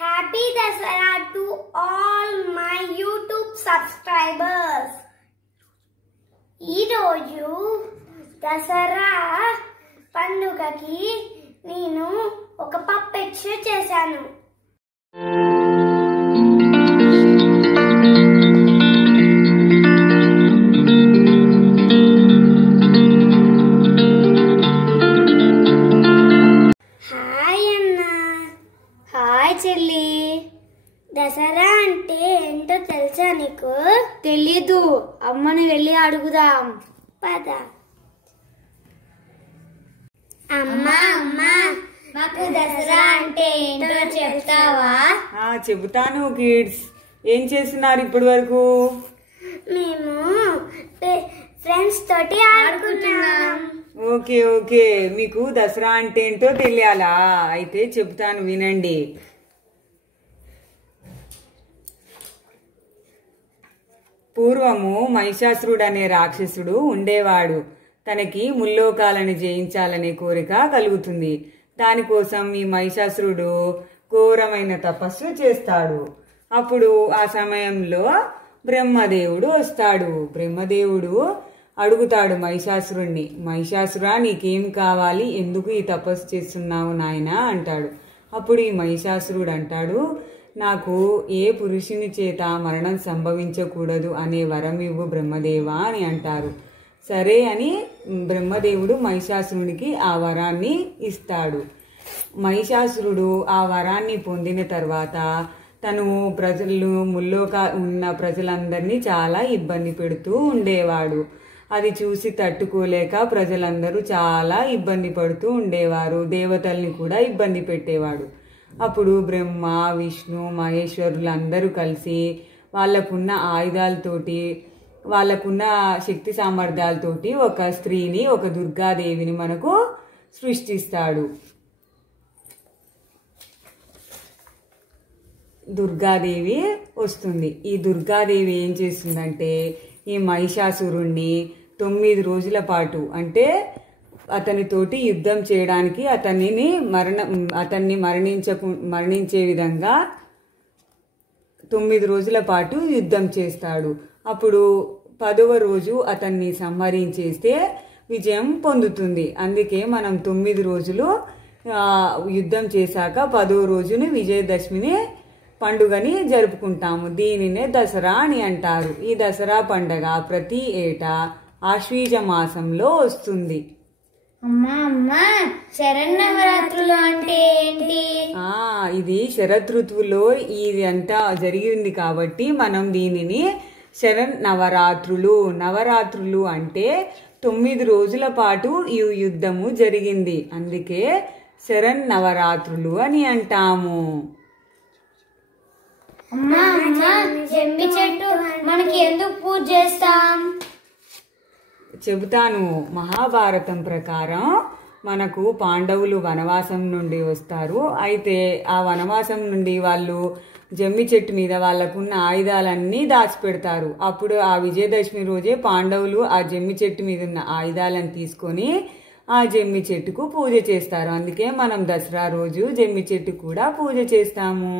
Happy Dasara to all my YouTube subscribers. ఈ రోజు దసరా పండుగకి నేను ఒక పప్పెట్ షో చేశాను. హాయ్ అన్న. హాయ్ చెల్లి. దసరా అంటే ఏంటో తెలుసా నీకు? తెలీదు. అమ్మని వెళ్ళి అడుగుదాం పద. అమ్మా అమ్మా, మాకు దసరా అంటే ఏంటో చెప్తావా? చెబుతాను కిడ్స్. ఏం చేస్తున్నారు ఇప్పటి వరకు? మేము ఫ్రెండ్స్ తోటి ఆడుకుంటున్నాం. ఓకే ఓకే, మీకు దసరా అంటే ఏంటో తెలియాలా? అయితే చెబుతాను వినండి. పూర్వము మహిషాసురుడు అనే రాక్షసుడు ఉండేవాడు. తనకి ముల్లోకాలను జయించాలనే కోరిక కలుగుతుంది. దానికోసం ఈ మహిషాసురుడు ఘోరమైన తపస్సు చేస్తాడు. అప్పుడు ఆ సమయంలో బ్రహ్మదేవుడు వస్తాడు. బ్రహ్మదేవుడు అడుగుతాడు మహిషాసురుణ్ణి, మహిషాసురా నీకేం కావాలి, ఎందుకు ఈ తపస్సు చేస్తున్నావు నాయనా అంటాడు. అప్పుడు ఈ మహిషాసురుడు అంటాడు, నాకు ఏ పురుషుని చేత మరణం సంభవించకూడదు అనే వరం ఇవ్వు బ్రహ్మదేవా అని అంటారు. సరే అని బ్రహ్మదేవుడు మహిషాసురునికి ఆ వరాన్ని ఇస్తాడు. మహిషాసురుడు ఆ వరాన్ని పొందిన తర్వాత తను ముల్లోక ఉన్న ప్రజలందరినీ చాలా ఇబ్బంది పెడుతూ ఉండేవాడు. అది చూసి తట్టుకోలేక ప్రజలందరూ చాలా ఇబ్బంది పడుతూ ఉండేవారు. దేవతల్ని కూడా ఇబ్బంది పెట్టేవాడు. అప్పుడు బ్రహ్మ, విష్ణు, మహేశ్వరులు అందరూ కలిసి వాళ్ళకున్న ఆయుధాలతోటి, వాళ్ళకున్న శక్తి సామర్థ్యాలతోటి ఒక స్త్రీని, ఒక దుర్గాదేవిని మనకు సృష్టిస్తాడు. దుర్గాదేవి వస్తుంది. ఈ దుర్గాదేవి ఏం చేస్తుందంటే ఈ మహిషాసురుణ్ణి 9 రోజుల పాటు, అంటే అతనితోటి యుద్ధం చేయడానికి అతన్ని మరణించే విధంగా 9 రోజుల పాటు యుద్ధం చేస్తాడు. అప్పుడు 10వ రోజు అతన్ని సంహరించేస్తే విజయం పొందుతుంది. అందుకే మనం 9 రోజులు యుద్ధం చేశాక 10వ రోజుని విజయదశమిని పండుగని జరుపుకుంటాము. దీనినే దసరా అని అంటారు. ఈ దసరా పండుగ ప్రతి ఏటా ఆశ్వీజ మాసంలో వస్తుంది. అమ్మా అమ్మా, శరన్నవరాత్రులు అంటే ఏంటి? ఇది శరదృతువులో ఇది అంతా జరిగింది కాబట్టి మనం దీనిని శరన్నవరాత్రులు. నవరాత్రులు అంటే 9 రోజుల పాటు ఈ యుద్ధము జరిగింది. అందుకే శరన్నవరాత్రులు అని అంటాము. అమ్మా అమ్మా, జమ్మి చెట్టు మనకి ఎందుకు పూజ చేస్తాం? చెబుతాను. మహాభారతం ప్రకారం మనకు పాండవులు వనవాసం నుండి వస్తారు. అయితే ఆ వనవాసం నుండి వాళ్ళు జమ్మి చెట్టు మీద వాళ్ళకున్న ఆయుధాలన్నీ దాచిపెడతారు. అప్పుడు ఆ విజయదశమి రోజే పాండవులు ఆ జమ్మి చెట్టు మీద ఉన్న ఆయుధాలను తీసుకొని ఆ జమ్మి చెట్టుకు పూజ చేస్తారు. అందుకే మనం దసరా రోజు జమ్మి చెట్టు కూడా పూజ చేస్తాము.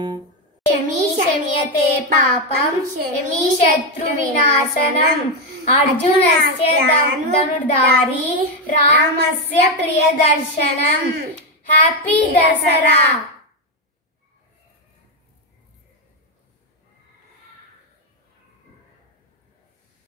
శమీ శమ్యతే పాపం శమీ శత్రు వినాశనం అర్జునస్య ధనుర్ధారి రామస్య ప్రియదర్శనం. హ్యాపీ దసరా.